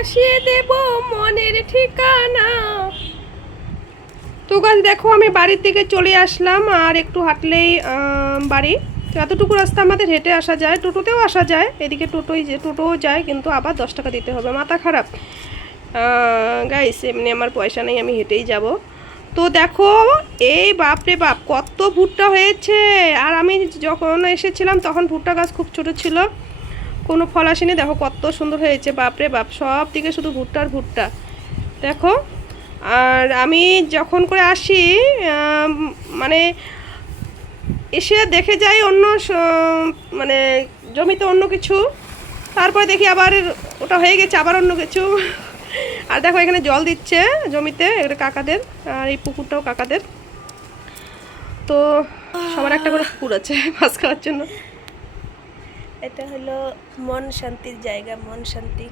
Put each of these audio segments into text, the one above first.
ভাসিয়ে দেব মনের ঠিকানা। তো গাছ দেখো আমি বাড়ির দিকে চলে আসলাম আর একটু হাঁটলেই বাড়ি। এতটুকু রাস্তা আমাদের হেঁটে আসা যায়, টোটোতেও আসা যায়। এদিকে টোটোই যে, টোটোও যায়, কিন্তু আবার দশ টাকা দিতে হবে, মাথা খারাপ। গাইস এমনি আমার পয়সা নেই, আমি হেঁটেই যাব। তো দেখো, এই বাপরে বাপ, কত ভুট্টা হয়েছে। আর আমি যখন এসেছিলাম, তখন ভুট্টা গাছ খুব ছোট ছিল। কোনো ফল আসেনি। দেখো কত সুন্দর হয়েছে, বাপরে বাপ, সব দিকে শুধু ভুট্টার ভুট্টা। দেখো, আর আমি যখন করে আসি মানে এসে দেখে যাই অন্য মানে জমিতে অন্য কিছু, তারপরে দেখি আবার ওটা হয়ে গেছে, আবার অন্য কিছু। আর দেখো এখানে জল দিচ্ছে জমিতে, এটা কাকাদের, আর এই পুকুরটাও কাকাদের। তো সবার একটা করে পুকুর আছে মাছ খাওয়ার জন্য। এটা হলো মন শান্তির জায়গা মন শান্তি।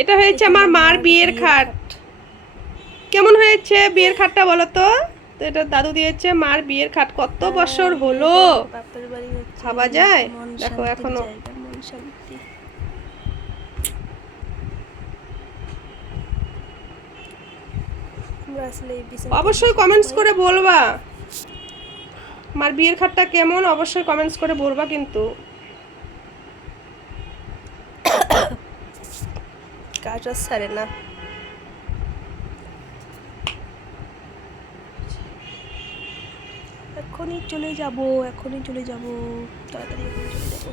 এটা হয়েছে আমার মার বিয়ের খাট। কেমন হয়েছে বিয়ের খাটটা বলো তো? তো এটা দাদু দিয়েছে মার বিয়ের খাট। কত বছর হলো? খাওয়া যায়? দেখো এখনও। মন শান্তি। অবশ্যই কমেন্টস করে বলবা। মার বিয়ের খাটটা কেমন? অবশ্যই কমেন্টস করে বলবা কিন্তু। কাজ আর সারে না। এখনই চলে যাব এখনই চলে যাব। তাড়াতাড়ি এখনই চলে যাব।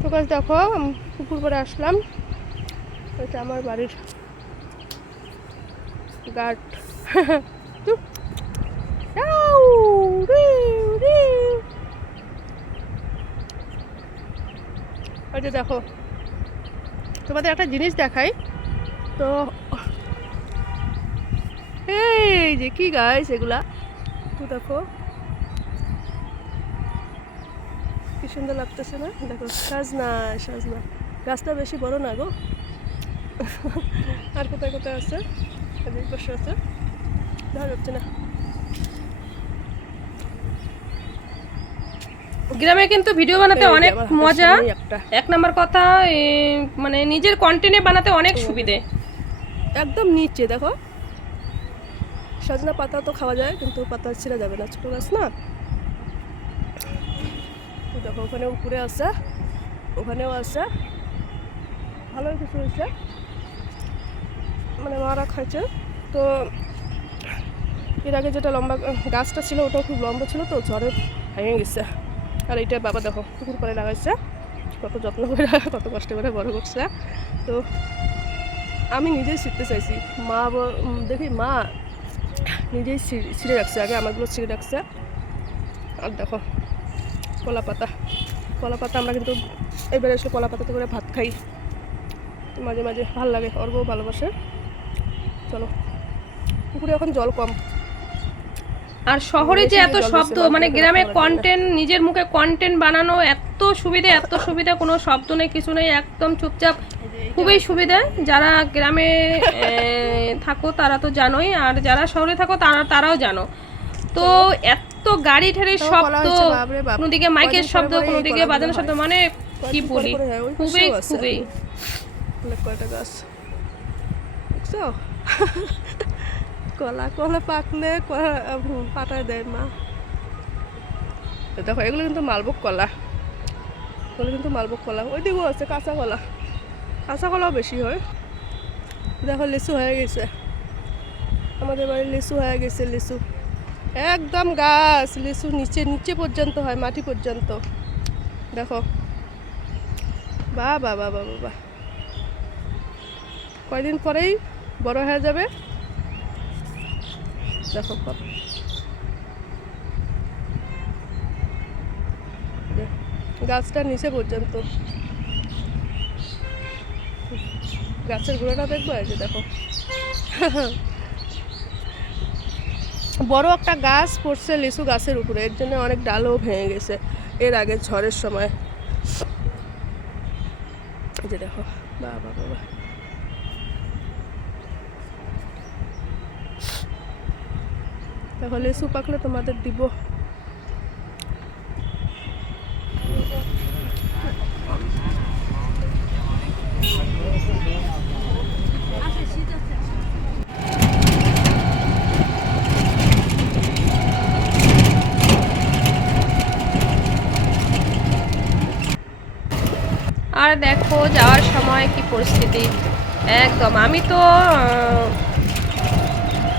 তো দেখো আমি পুকুর করে আসলাম। এটা আমার বাড়ির গার্ড। ওই যে দেখো, তোমাদের একটা জিনিস দেখাই। তো, এই যে কি গাছ এগুলা? তো দেখো, কি সুন্দর লাগতেছে না? দেখো, সাজনা সাজনা। গাছটা বেশি বড় না গো। আর কোথায় কোথায় আছে? বসে আছে। যাচ্ছে না। গ্রামে কিন্তু ভিডিও বানাতে অনেক মজা। এক নম্বর কথা মানে নিজের কন্টেন্টে বানাতে অনেক সুবিধে। একদম নিচে দেখো। সজনা পাতা তো খাওয়া যায় কিন্তু পাতা ছিঁড়া যাবে না ছোটো গাছ না। দেখো ওখানে উপরে আছে ওখানেও আছে। ভালোই কিছু হয়েছে। মানে মারা খাইছে। তো এর আগে যেটা লম্বা গাছটা ছিল ওটাও খুব লম্বা ছিল তো ঝড়ে ভেঙে গেছে। আর এইটা বাবা দেখো, পুকুর করে লাগাইছে। কত যত্ন করে, কত কষ্ট করে বড় করছে। তো আমি নিজেই শিখতে চাইছি। মা দেখি মা নিজেই ছিঁড়ে- রাখছে, আগে আমারগুলো ছিঁড়ে রাখছে। আর দেখো, কলা পাতা কলা পাতা আমরা কিন্তু এবারে এসে কলা পাতাতে করে ভাত খাই। মাঝে মাঝে ভালো লাগে অর্বও ভালোবাসে। চলো, পুকুরে এখন জল কম। আর শহরে যে এত শব্দ মানে গ্রামে কন্টেন্ট নিজের মুখে কন্টেন্ট বানানো এত সুবিধা এত সুবিধা কোনো শব্দ নেই কিছু নেই একদম চুপচাপ। খুবই সুবিধা যারা গ্রামে থাকো তারা তো জানোই আর যারা শহরে থাকো তারা তারাও জানো। তো এত গাড়ি ঠেড়ির শব্দ। কোনোদিকে মাইকের শব্দ কোনোদিকে বাজানোর শব্দ মানে কি বলি? খুবই। খুবই। কয়টা গাছ। কলা কলা পাকলে পাতায় দেয় মা। দেখো, এগুলো কিন্তু মালভোগ কলা। এগুলো কিন্তু মালভোগ কলা। ওই দিকেও আছে, কাঁচা কলা। কাঁচা কলাও বেশি হয়। দেখো, লিচু হয়ে গেছে। আমাদের বাড়ির লিচু হয়ে গেছে, লিচু। একদম গাছ। লিচু নিচে নিচে পর্যন্ত হয়, মাটি পর্যন্ত। দেখো। বাহ বাহ বা বা বাহ। কয়দিন পরেই বড় হয়ে যাবে? দেখো কত। গাছটা নিচে পর্যন্ত। গাছের গোড়াটা দেখব? এই যে দেখো। বড় একটা গাছ পড়ছে লিচু গাছের উপরে, এর জন্য অনেক ডালও ভেঙে গেছে। এর আগে ঝড়ের সময়। যে দেখো। বাবা বাবা তাহলে সুপ আঁকলে তোমাদের দিব। আর দেখো যাওয়ার সময় কি পরিস্থিতি? একদম আমি তো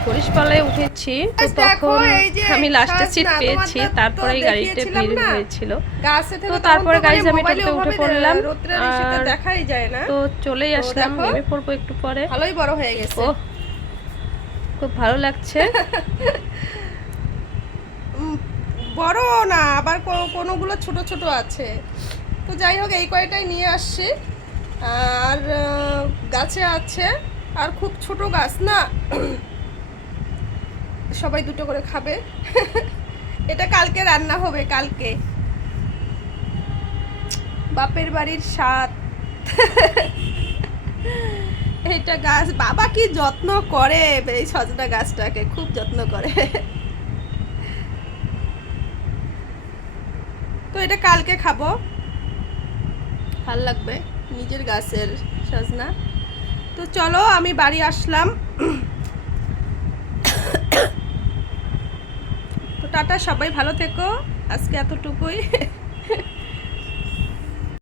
হরিশপালায় উঠেছি। তো তখন আমি লাস্টে সিট পেয়েছি তো তারপরেই গাড়িতে ভিড় হয়েছিল। তো তারপরে মানে আমি টোটোতে উঠে পড়লাম, দেখাই যায় না। তো চলেই আসলাম নেমে পড়ব একটু পরে। ভালোই বড় হয়ে গেছে। খুব ভালো লাগছে। বড় না আবার কোনোগুলো ছোট ছোট আছে। তো যাই হোক এই কয়টাই নিয়ে আসছি। আর গাছে আছে আর খুব ছোট গাছ না। সবাই দুটো করে খাবে। এটা কালকে রান্না হবে, কালকে। বাপের বাড়ির স্বাদ। এটা গাছ, বাবা কি যত্ন করে এই সজনা গাছটাকে, খুব যত্ন করে। তো এটা কালকে খাব। ভালো লাগবে নিজের গাছের সজনা। তো চলো আমি বাড়ি আসলাম তো টাটা সবাই ভালো থেকো। আজকে এতটুকুই।